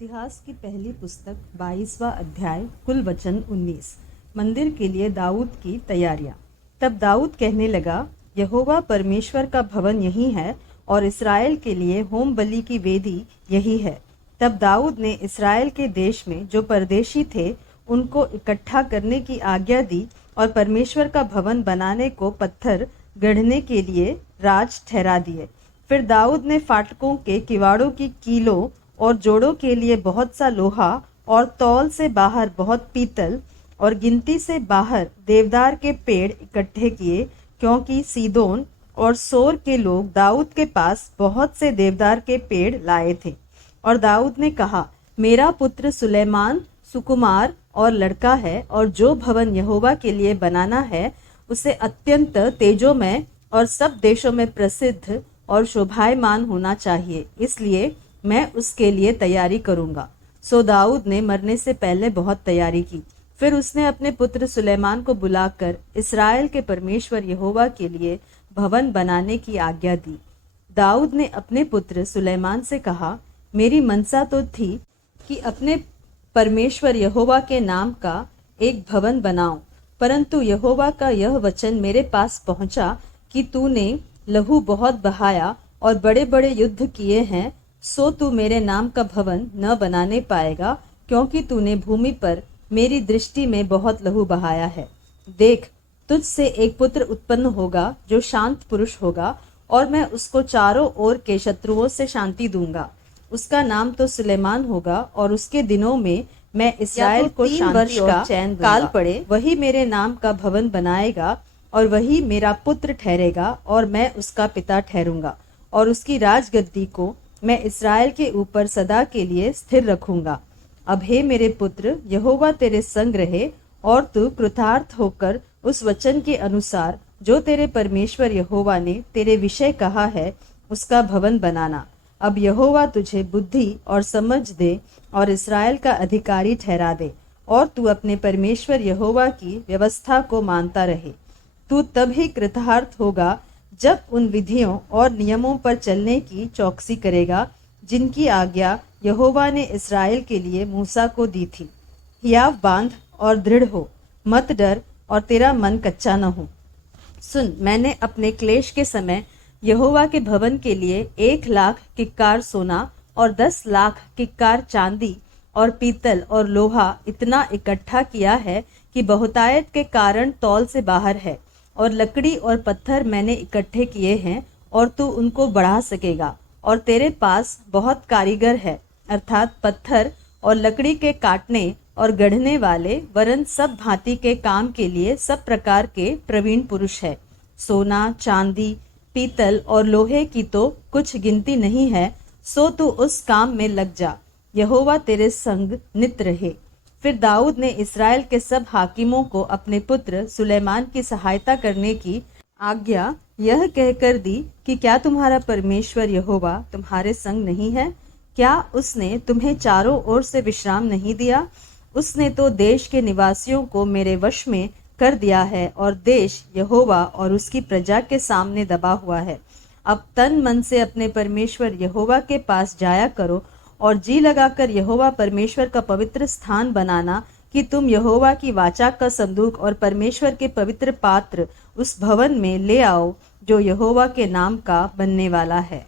इतिहास की पहली पुस्तक 22वां अध्याय कुल वचन 19। मंदिर के लिए दाऊद की तैयारियां। तब दाऊद कहने लगा, यहोवा परमेश्वर का भवन यही है और इस्राएल के लिए होम बलि की वेदी यही है। तब दाऊद ने इस्राएल के देश में जो परदेशी थे उनको इकट्ठा करने की आज्ञा दी और परमेश्वर का भवन बनाने को पत्थर गढ़ने के लिए राज ठहरा दिए। फिर दाऊद ने फाटकों के किवाड़ों की कीलों और जोड़ों के लिए बहुत सा लोहा और तौल से बाहर बहुत पीतल और गिनती से बाहर देवदार के पेड़ इकट्ठे किए, क्योंकि सीदोन और सोर के लोग दाऊद के पास बहुत से देवदार के पेड़ लाए थे। और दाऊद ने कहा, मेरा पुत्र सुलेमान सुकुमार और लड़का है, और जो भवन यहोवा के लिए बनाना है उसे अत्यंत तेजोमय और सब देशों में प्रसिद्ध और शोभायमान होना चाहिए, इसलिए मैं उसके लिए तैयारी करूंगा। सो दाऊद ने मरने से पहले बहुत तैयारी की। फिर उसने अपने पुत्र सुलेमान को बुलाकर इस्राएल के परमेश्वर यहोवा के लिए भवन बनाने की आज्ञा दी। दाऊद ने अपने पुत्र सुलेमान से कहा, मेरी मनसा तो थी कि अपने परमेश्वर यहोवा के नाम का एक भवन बनाऊं, परंतु यहोवा का यह वचन मेरे पास पहुंचा कि तूने लहू बहुत बहाया और बड़े बड़े युद्ध किए हैं, सो तू मेरे नाम का भवन न बनाने पाएगा, क्योंकि तूने भूमि पर मेरी दृष्टि में बहुत लहू बहाया है। देख, तुझसे एक पुत्र उत्पन्न होगा जो शांत पुरुष होगा, और मैं उसको चारों ओर के शत्रुओं से शांति दूंगा। उसका नाम तो सुलेमान होगा, और उसके दिनों में मैं इस्राएल को 3 वर्ष का चैन काल पड़े वही मेरे नाम का भवन बनाएगा, और वही मेरा पुत्र ठहरेगा, और मैं उसका पिता ठहरूंगा, और उसकी राजगद्दी को मैं इस्राएल के ऊपर सदा के लिए स्थिर रखूंगा। अब हे मेरे पुत्र, यहोवा तेरे संग रहे, और तू कृतार्थ होकर उस वचन के अनुसार जो तेरे परमेश्वर यहोवा ने तेरे विषय कहा है उसका भवन बनाना। अब यहोवा तुझे बुद्धि और समझ दे और इस्राएल का अधिकारी ठहरा दे, और तू अपने परमेश्वर यहोवा की व्यवस्था को मानता रहे। तू तब ही कृतार्थ होगा जब उन विधियों और नियमों पर चलने की चौकसी करेगा जिनकी आज्ञा यहोवा ने इस्राएल के लिए मूसा को दी थी। हियाव बांध और दृढ़ हो, मत डर और तेरा मन कच्चा न हो। सुन, मैंने अपने क्लेश के समय यहोवा के भवन के लिए 1,00,000 किक्कार सोना और 10 लाख किक्कार चांदी और पीतल और लोहा इतना इकट्ठा किया है कि बहुतायत के कारण तौल से बाहर है। और लकड़ी और पत्थर मैंने इकट्ठे किए हैं, और तू उनको बढ़ा सकेगा। और तेरे पास बहुत कारीगर है, अर्थात पत्थर और लकड़ी के काटने और गढ़ने वाले, वरन सब भांति के काम के लिए सब प्रकार के प्रवीण पुरुष है। सोना चांदी पीतल और लोहे की तो कुछ गिनती नहीं है, सो तू उस काम में लग जा। यहोवा तेरे संग नित रहे। फिर दाऊद ने इस्राएल के सब हाकिमों को अपने पुत्र सुलेमान की सहायता करने की आज्ञा यह कहकर दी कि क्या तुम्हारा परमेश्वर यहोवा तुम्हारे संग नहीं है? क्या उसने तुम्हें चारों ओर से विश्राम नहीं दिया? उसने तो देश के निवासियों को मेरे वश में कर दिया है, और देश यहोवा और उसकी प्रजा के सामने दबा हुआ है। अब तन मन से अपने परमेश्वर यहोवा के पास जाया करो, और जी लगाकर यहोवा परमेश्वर का पवित्र स्थान बनाना, कि तुम यहोवा की वाचा का संदूक और परमेश्वर के पवित्र पात्र उस भवन में ले आओ जो यहोवा के नाम का बनने वाला है।